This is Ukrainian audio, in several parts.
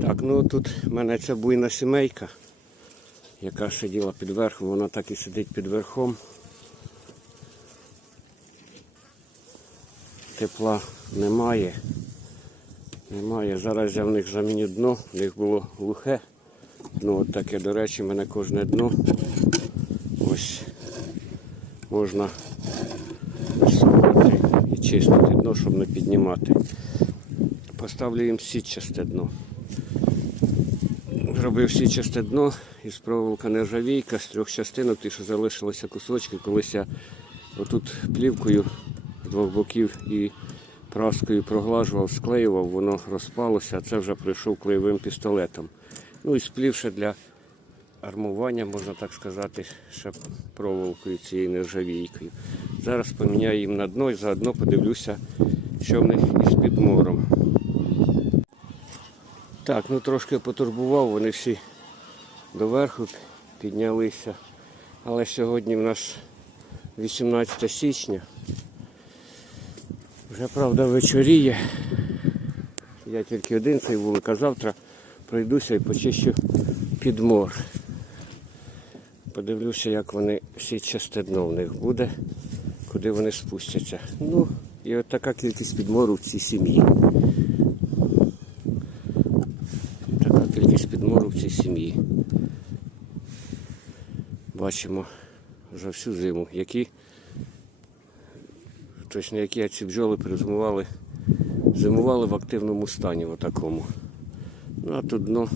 Так, ну тут в мене ця буйна сімейка, яка сиділа під верхом, вона так і сидить під верхом. Тепла немає. Немає. Зараз я в них заміню дно, в них було глухе. Ну от таке, до речі, в мене кожне дно. Ось можна висовувати і чистити дно, щоб не піднімати. Поставлю їм сітчасте дно. Зробив сітчасте дно із проволока нержавійка з трьох частинок, ті, що залишилися кусочки. Колись я отут плівкою з двох боків і праскою проглажував, склеював, воно розпалося, а це вже прийшов клеєвим пістолетом. Ну і сплівши для армування, можна так сказати, ще проволокою цією нержавійкою. Зараз поміняю їм на дно і заодно подивлюся, що в них із підмором. Так, ну трошки потурбував, вони всі доверху піднялися. Але сьогодні в нас 18 січня. Вже правда вечоріє. Я тільки один цей вулик, а завтра пройдуся і почищу підмор. Подивлюся, як вони всі часте дно в них буде, куди вони спустяться. Ну, і от така кількість підмору в цій сім'ї. Така кількість підмору в цій сім'ї. Бачимо за всю зиму, які, точно які ці бджоли перезимували, зимували в активному стані в такому. Ну а тут дно,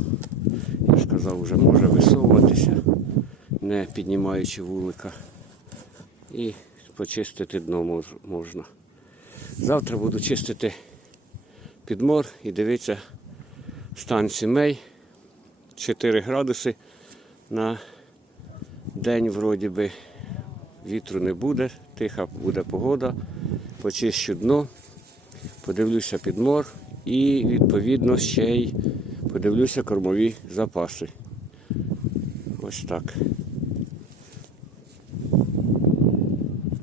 я ж казав, вже може висовуватися, не піднімаючи вулика. І почистити дно мож- можна. Завтра буду чистити підмор і дивитися стан сімей. 4 градуси на день вроді би. Вітру не буде, тиха буде погода. Почищу дно, подивлюся підмор і відповідно ще й подивлюся кормові запаси. Ось так.